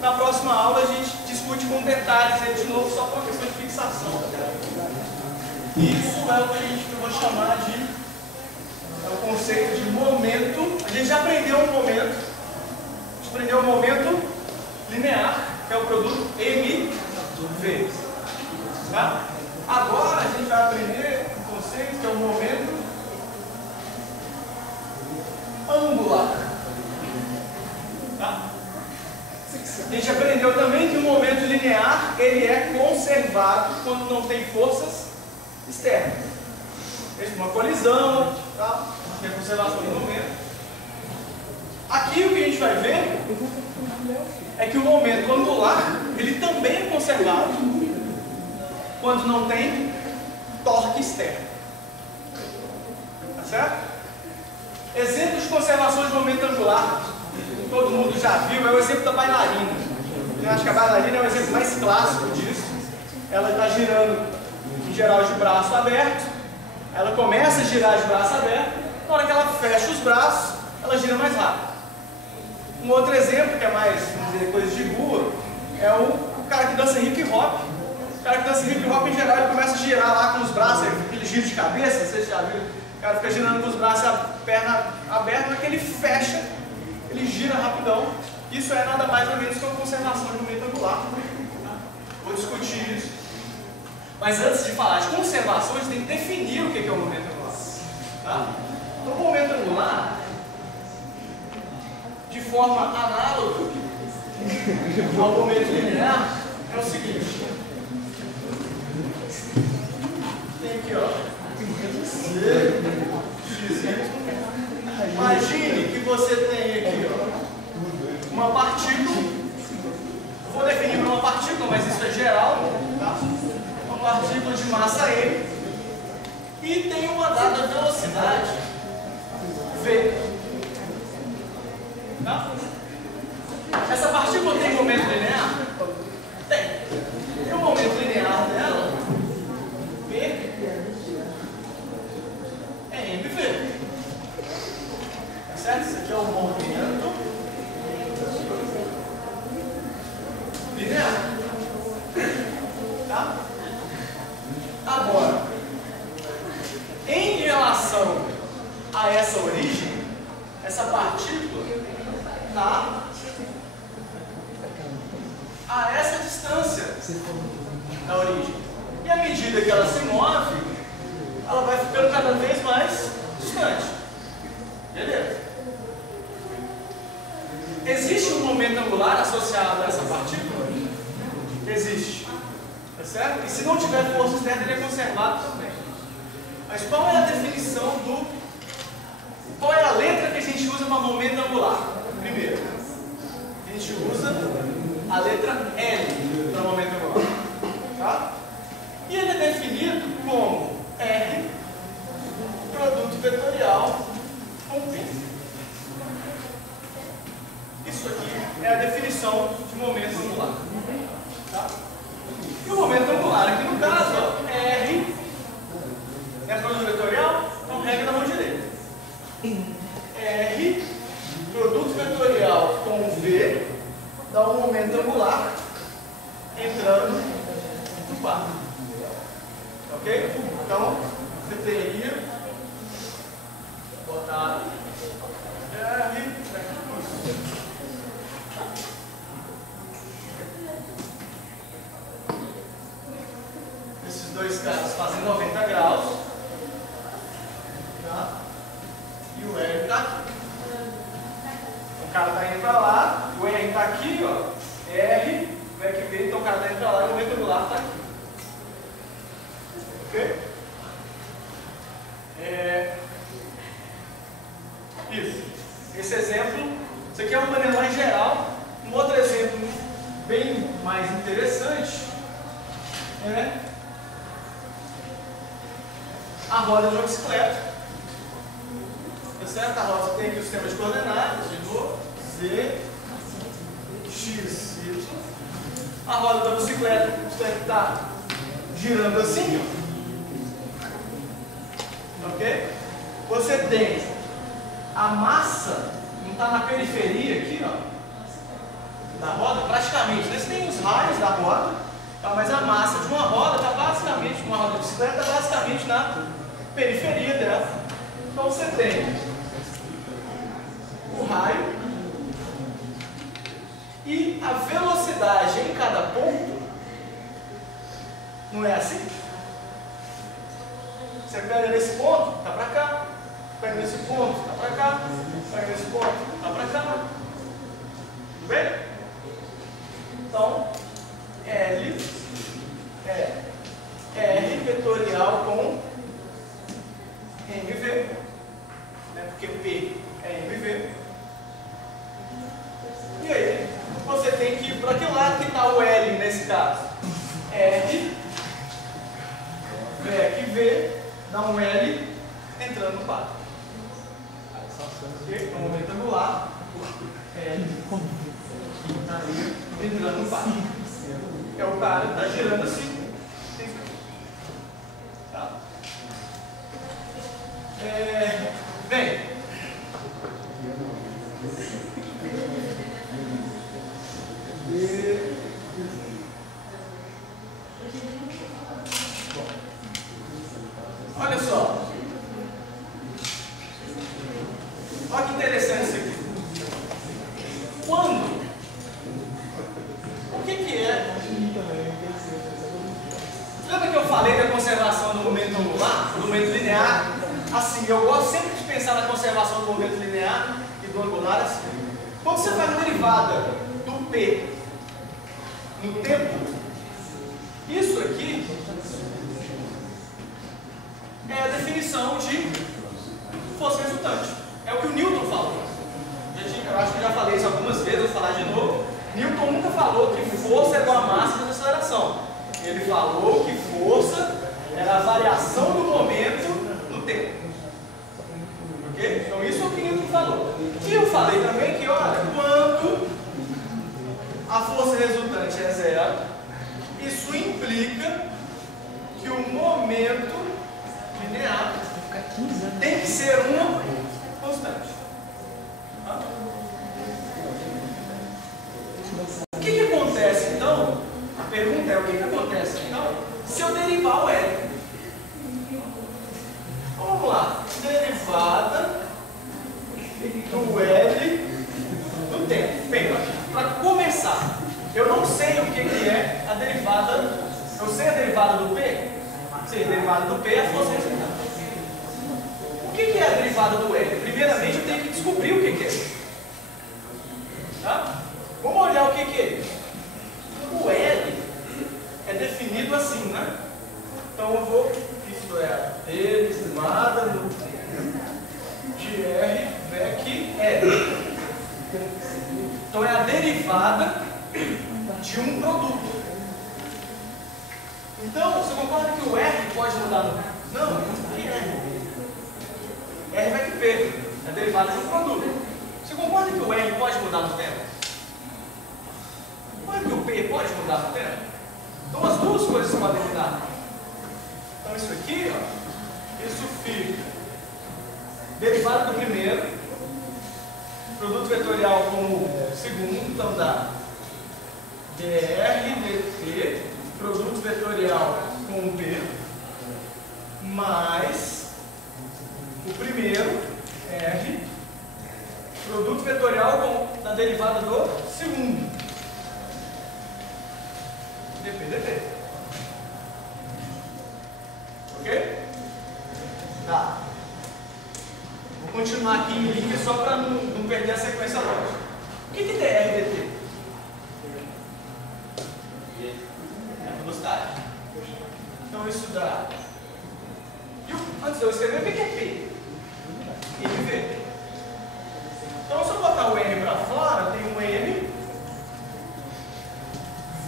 Na próxima aula a gente discute com detalhes aí de novo, só com a questão de fixação. Isso é o que a gente vai chamar de o conceito de momento. A gente já aprendeu um momento. A gente aprendeu o momento linear, que é o produto MV. Tá? Agora a gente vai aprender um conceito que é o momento angular. Tá? A gente aprendeu também que o momento linear ele é conservado quando não tem forças externas. Uma colisão, tá? Tem a conservação do momento. Aqui o que a gente vai ver é que o momento angular ele também é conservado quando não tem torque externo. Tá certo? Exemplo de conservação de momento angular, todo mundo já viu, é o exemplo da bailarina. Eu acho que a bailarina é o exemplo mais clássico disso. Ela está girando, em geral, de braço aberto. Ela começa a girar de braço aberto. Na hora que ela fecha os braços, ela gira mais rápido. Um outro exemplo, que é mais, vamos dizer, coisa de rua, é o cara que dança hip hop. O cara que dança hip hop, em geral, ele começa a girar lá com os braços, aquele giro de cabeça, vocês já viram? O cara fica girando com os braços e a perna aberta, na que ele fecha, ele gira rapidão. Isso é nada mais ou menos que uma conservação de momento angular. Vou discutir isso. Mas antes de falar de conservação, a gente tem que definir o que é o momento angular. Tá? Então, o momento angular, de forma análoga ao momento linear, é o seguinte. Tem aqui, ó. Imagine que você tem aqui, ó, uma partícula. Eu vou definir uma partícula, mas isso é geral, tá? Uma partícula de massa M e tem uma dada velocidade V. Tá? Essa partícula tem momento linear? Tem. E o momento linear dela, V, é MV. Certo? Isso aqui é o movimento linear. Tá? Agora, em relação a essa origem, essa partícula está a essa distância da origem. E à medida que ela se move, ela vai ficando cada vez mais distante. Beleza? Existe um momento angular associado a essa partícula? Existe. Tá certo? E se não tiver força externa, ele é conservado também. Mas qual é a definição do... Qual é a letra que a gente usa para momento angular? Primeiro, a gente usa a letra L para momento angular. Tá? E ele é definido como R, produto vetorial com P. Isso aqui é a definição de momento angular. Tá? E o momento angular aqui no caso, ó, R é produto vetorial, então regra da mão direita. R, produto vetorial com V, dá um momento angular entrando no par. Ok? Então, você teria botar R. Esses dois caras fazem 90 graus. Tá? E o R está aqui. O cara está indo para lá, o R está aqui, ó. R, vai que vem, então o cara está indo para lá e o momento angular está aqui. Ok? Isso. Esse exemplo, isso aqui é uma maneira mais geral. Um outro exemplo bem mais interessante é a roda de uma bicicleta. Tá certo? A roda tem aqui o sistema de coordenadas, de novo, Z, X, Y. A roda da bicicleta está girando assim, ó. Ok? Você tem a massa, não está na periferia aqui, ó. da roda, praticamente, né? Você tem os raios da roda, tá? Mas a massa de uma roda está basicamente, uma roda de bicicleta está basicamente na periferia dela. Então você tem o raio e a velocidade em cada ponto. Não é assim? Você pega nesse ponto, tá para cá. Pega nesse ponto, tá para cá. Pega nesse ponto, tá para cá. Tudo bem? Então, L é R vetorial com MV, né? Porque P é MV. E aí, você tem que ir para que lado que está o L nesse caso? R, VEC V, dá um L entrando no par. Ok? No momento angular, L entrando no par. É o cara que está girando assim. Tá? Bem, olha só. Olha que interessante isso aqui. Quando? O que é? Lembra que eu falei da conservação do momento angular, do momento linear? Assim, eu gosto sempre de pensar na conservação do momento linear e do angular assim. Quando você faz a derivada do P no tempo, isso aqui é a definição de força resultante. É o que o Newton falou. Eu acho que já falei isso algumas vezes, vou falar de novo. Newton nunca falou que força é igual a massa de aceleração. Ele falou que força era a variação do momento no tempo. Ok? Então isso é o que Newton falou. E eu falei também que, olha, quando a força resultante é zero, isso implica que o momento linear tem que ser uma constante. Tá? O que acontece então? A pergunta é: o que acontece então se eu derivar o L? Então, vamos lá. Derivada do L do tempo. Bem, para começar, eu não sei o que é a derivada. Eu sei a derivada do P? Sei, a derivada do P é a força resultante. O que é a derivada do L? Primeiramente, eu tenho que descobrir o que é. Tá? Vamos olhar o que é. O L é definido assim, né? Então eu vou, isso é a derivada do de R VEC L. Então é a derivada de um produto. Então, você concorda que o R pode mudar no... Não, não tem R. R VEC P é a derivada de um produto. Você concorda que o R pode mudar no tempo? Concorda que o P pode mudar no tempo? Então as duas coisas podem mudar. Então isso aqui, ó, isso fica derivada do primeiro, produto vetorial com o segundo, então dá dr dt, produto vetorial com o P, mais o primeiro, R, produto vetorial com a derivada do segundo, dp dt. Ok? Tá. Vou continuar aqui em linha só para não perder a sequência lógica. O que é dr dt? É a velocidade. Então isso dá. Antes de eu escrever, o que é P? MV. Então se eu botar o M para fora, tem um M,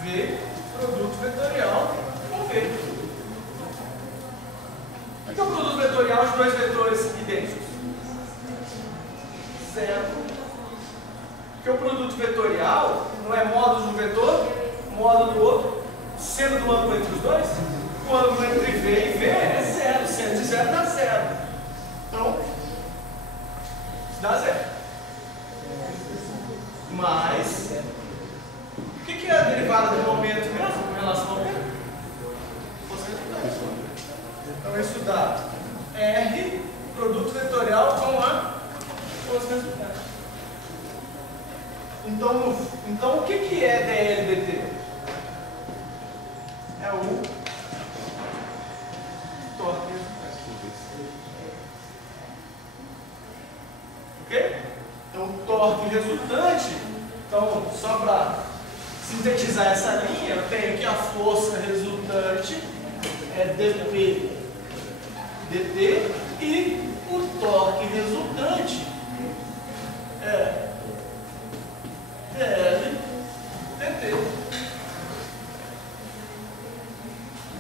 V, produto vetorial com V. O que é o produto vetorial de dois vetores idênticos? Zero. Porque o produto vetorial não é módulo de um vetor, módulo do outro, seno do ângulo entre os dois? O ângulo entre V e V é zero, seno de zero dá zero. Então, dá zero. Mais Então o que é dL/dt? É o torque resultante. Ok? Então o torque resultante, então só para sintetizar essa linha, eu tenho aqui a força resultante é dP dt e o torque resultante é dL dt.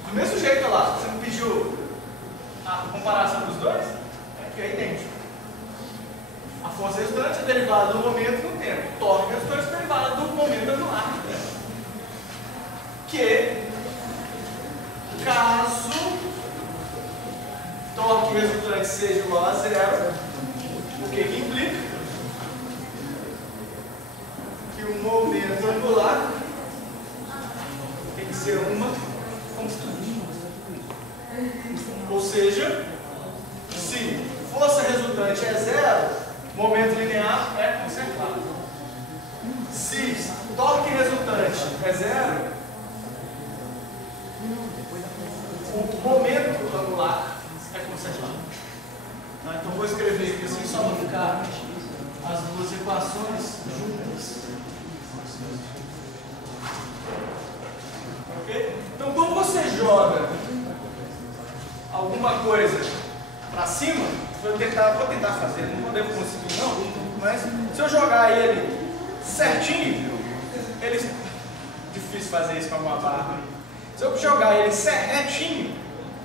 Do mesmo jeito lá, você me pediu a comparação dos dois, que é idêntico. A força resultante é derivada do momento no tempo. O torque resultante é derivada do momento angular no tempo. Que, caso torque resultante seja igual a zero, o que implica? Que o momento angular tem que ser uma constante. Ou seja, se força resultante é zero, momento linear é conservado. Se torque resultante é zero, o momento angular é conservado. Então vou escrever aqui assim só para ficar as duas equações juntas. Ok? Então quando você joga alguma coisa para cima, vou tentar fazer, não devo conseguir não, mas se eu jogar ele certinho, difícil fazer isso com uma barra. Se eu jogar ele retinho,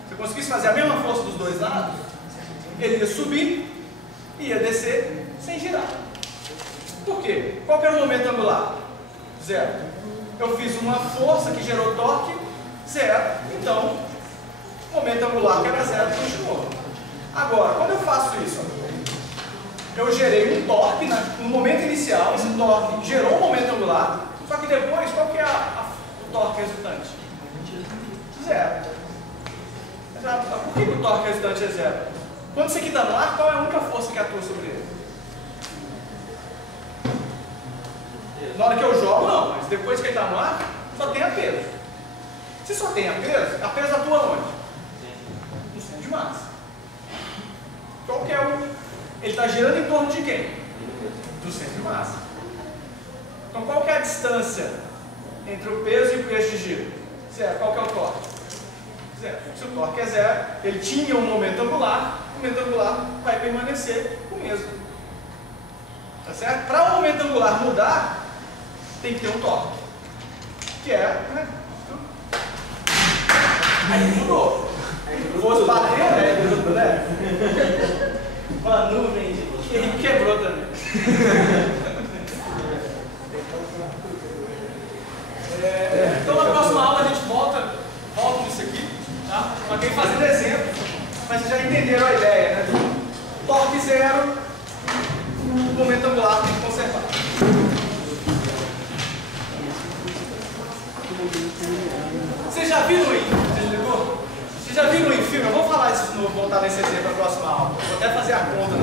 se eu conseguisse fazer a mesma força dos dois lados, ele ia subir e ia descer sem girar. Por quê? Qual que era o momento angular? Zero. Eu fiz uma força que gerou torque, zero. Então, o momento angular que era zero continuou. Agora, quando eu faço isso, eu gerei um torque no momento inicial, esse torque gerou um momento angular, só que depois, qual que é o torque resultante? Zero. Por que o torque resultante é zero? Quando isso aqui está no ar, qual é a única força que atua sobre ele? Na hora que eu jogo, não, mas depois que ele está no ar, só tem a peso. Se só tem a peso atua onde? No centro de massa. Qual que é ele está girando em torno de quem? Do centro de massa. Então qual que é a distância entre o peso e o eixo de giro? Zero. Qual que é o torque? Zero. Se o torque é zero, ele tinha um momento angular, o momento angular vai permanecer o mesmo. Tá certo? Para o momento angular mudar, tem que ter um torque. Que é, né? Aí mudou. Se fosse bater, né? Uma nuvem que quebrou também. Então na próxima aula a gente volta nisso aqui, tá? Só que fazendo exemplo, mas vocês já entenderam a ideia, né? Torque zero, o momento angular tem que conservar. Vocês já viram aí? Vocês já viram em filme? Eu vou falar isso de novo, voltar nesse exemplo na próxima aula. Vou até fazer a conta